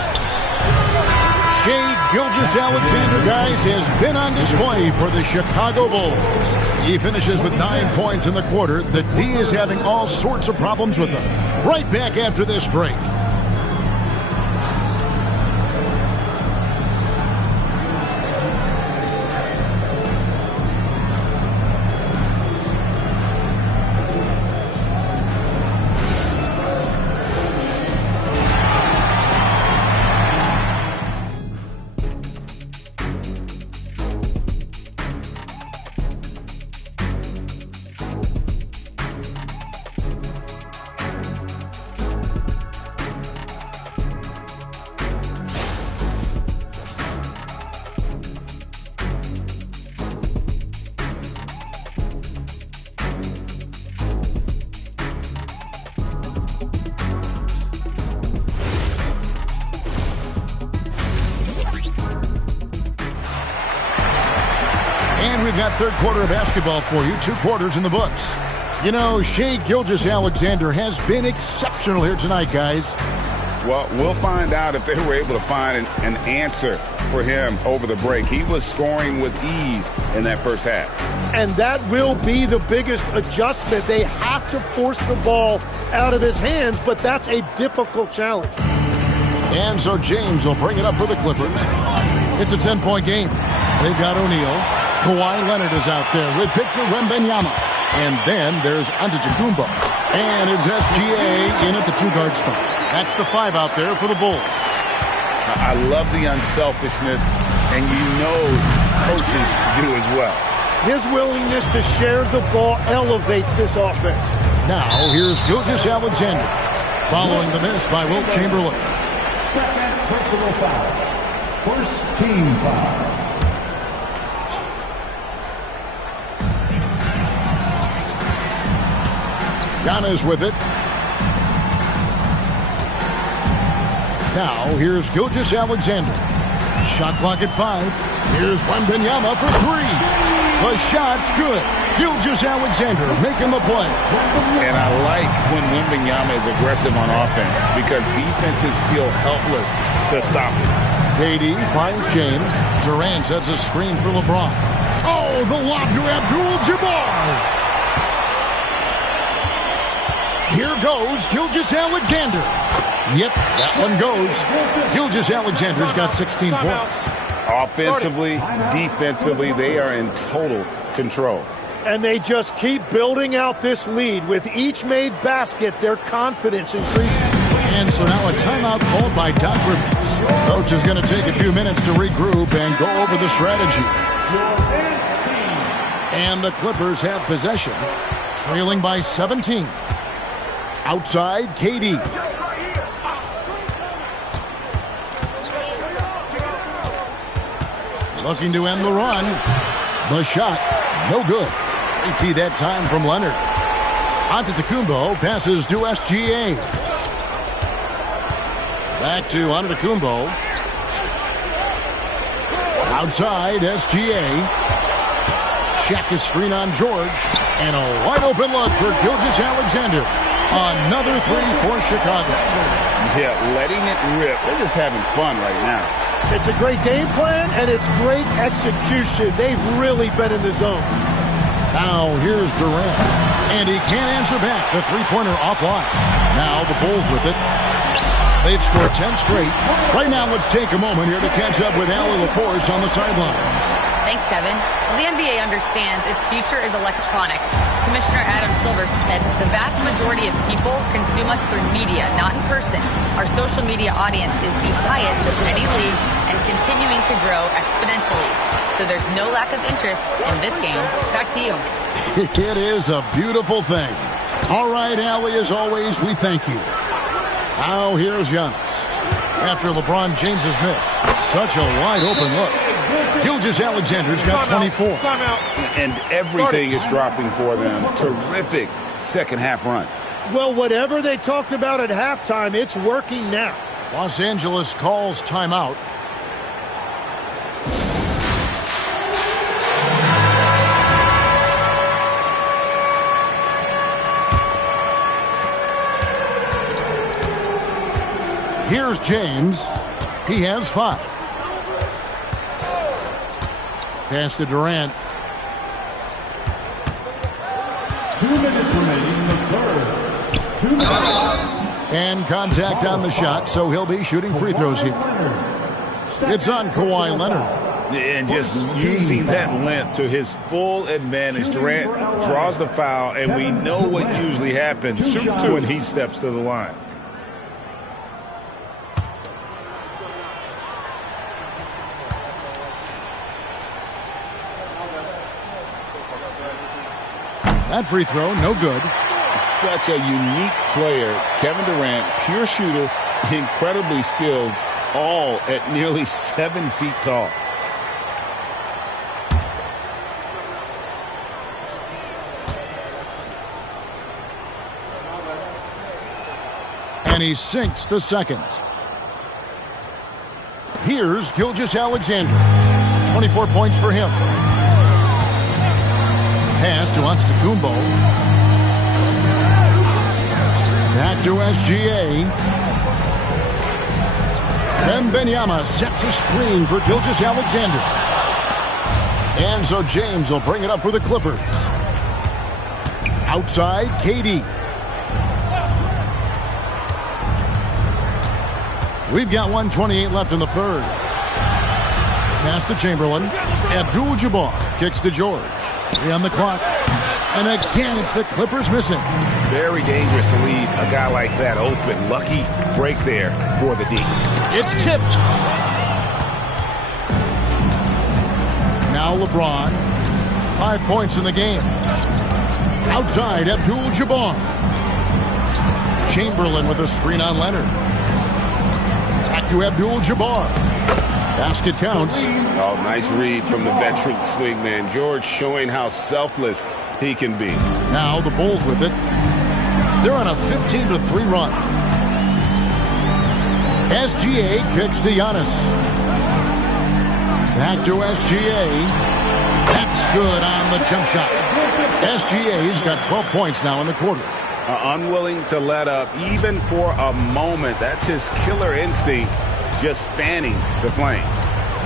Shai Gilgeous-Alexander, guys, has been on display for the Chicago Bulls. He finishes with 9 points in the quarter. The D is having all sorts of problems with him. Right back after this break. We've got third quarter of basketball for you. 2 quarters in the books. You know, Shai Gilgeous-Alexander has been exceptional here tonight, guys. Well, we'll find out if they were able to find an answer for him over the break. He was scoring with ease in that first half. And that will be the biggest adjustment. They have to force the ball out of his hands, but that's a difficult challenge. And so James will bring it up for the Clippers. It's a 10-point game. They've got O'Neal. Kawhi Leonard is out there with Victor Wembanyama. And then there's Antetokounmpo. And it's SGA in at the 2-guard spot. That's the 5 out there for the Bulls. I love the unselfishness, and you know coaches do as well. His willingness to share the ball elevates this offense. Now, here's Gilgeous-Alexander following the miss by Wilt Chamberlain. Second personal foul. First team foul. Giannis with it. Now, here's Gilgeous-Alexander. Shot clock at 5. Here's Wembanyama for 3. The shot's good. Gilgeous-Alexander making the play. And I like when Wembanyama is aggressive on offense because defenses feel helpless to stop him. KD finds James. Durant sets a screen for LeBron. Oh, the lob to Abdul-Jabbar. Here goes Gilgeous-Alexander. Yep, that one goes. Gilgeous-Alexander's got 16 points. Offensively, defensively, they are in total control. And they just keep building out this lead. With each made basket, their confidence increases. And so now a timeout called by Doc Rivers. Coach is going to take a few minutes to regroup and go over the strategy. And the Clippers have possession, trailing by 17. Outside, KD. Looking to end the run. The shot, no good. AT that time from Leonard. Antetokounmpo passes to SGA. Back to Antetokounmpo. Outside, SGA. Check his screen on George. And a wide open look for Gilgeous-Alexander. Another 3 for Chicago. Yeah, letting it rip. They're just having fun right now. It's a great game plan, and it's great execution. They've really been in the zone. Now here's Durant, and he can't answer back. The three-pointer offline. Now the Bulls with it. They've scored 10 straight. Right now, let's take a moment here to catch up with Allie LaForce on the sideline. Thanks, Kevin. Well, the NBA understands its future is electronic. Commissioner Adam Silver said the vast majority of people consume us through media, not in person. Our social media audience is the highest of any league and continuing to grow exponentially. So there's no lack of interest in this game. Back to you. It is a beautiful thing. All right, Allie, as always, we thank you. Now here's Giannis. After LeBron James's miss. Such a wide-open look. Gilgeous-Alexander's got 24. And everything is dropping for them. Terrific second-half run. Well, whatever they talked about at halftime, it's working now. Los Angeles calls timeout. Here's James. He has 5. Pass to Durant. 2 minutes remaining in the third. 2 minutes. And contact on the shot, so he'll be shooting free throws here. It's on Kawhi Leonard. And just using that length to his full advantage. Durant draws the foul, and we know what usually happens when he steps to the line. That free throw, no good. Such a unique player. Kevin Durant, pure shooter, incredibly skilled, all at nearly 7 feet tall. And he sinks the second. Here's Gilgeous-Alexander. 24 points for him. Pass to Antetokounmpo. Back to SGA. Wembanyama sets a screen for Gilgeous-Alexander. And so James will bring it up for the Clippers. Outside, KD. We've got 1:28 left in the third. Pass to Chamberlain. Abdul-Jabbar kicks to George. 3 on the clock. And again, it's the Clippers missing. Very dangerous to leave a guy like that open. Lucky break there for the D. It's tipped. Now LeBron. 5 points in the game. Outside, Abdul-Jabbar. Chamberlain with a screen on Leonard. Back to Abdul-Jabbar. Basket counts. Oh, nice read from the veteran swingman. George showing how selfless he can be. Now the Bulls with it. They're on a 15-3 run. SGA kicks to Giannis. Back to SGA. That's good on the jump shot. SGA's got 12 points now in the quarter. Unwilling to let up even for a moment. That's his killer instinct, just fanning the flames.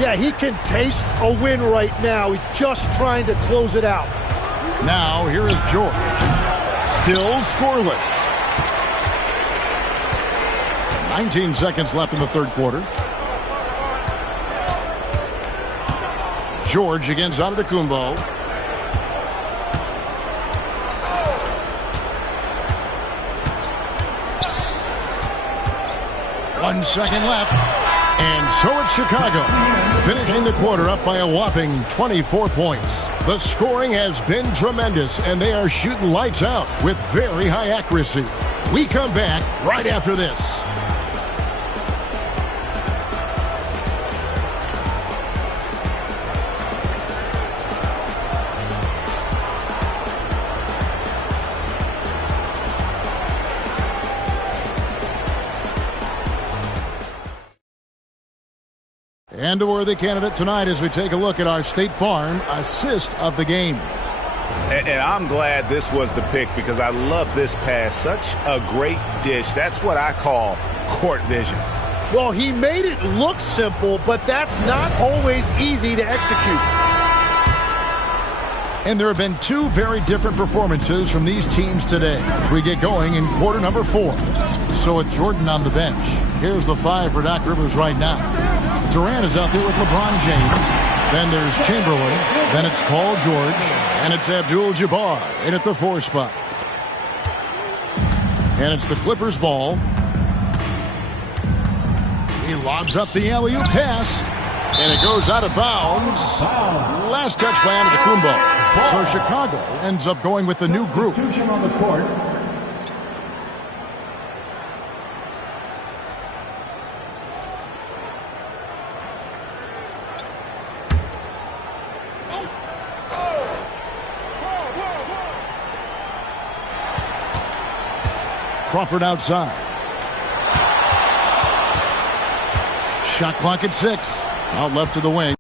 Yeah, he can taste a win right now. He's just trying to close it out. Now here is George. Still scoreless. 19 seconds left in the third quarter. George against Antetokounmpo. One second left. And so it's Chicago, finishing the quarter up by a whopping 24 points. The scoring has been tremendous, and they are shooting lights out with very high accuracy. We come back right after this. And a worthy candidate tonight as we take a look at our State Farm assist of the game. And I'm glad this was the pick because I love this pass. Such a great dish. That's what I call court vision. Well, he made it look simple, but that's not always easy to execute. And there have been two very different performances from these teams today as we get going in quarter number 4. So with Jordan on the bench, here's the 5 for Doc Rivers right now. Durant is out there with LeBron James. Then there's Chamberlain. Then it's Paul George. And it's Abdul-Jabbar in at the 4 spot. And it's the Clippers ball. He lobs up the alley-oop pass. And it goes out of bounds. Last touch by Antetokounmpo. So Chicago ends up going with the new group. On the court. Crawford outside. Shot clock at 6. Out left to the wing.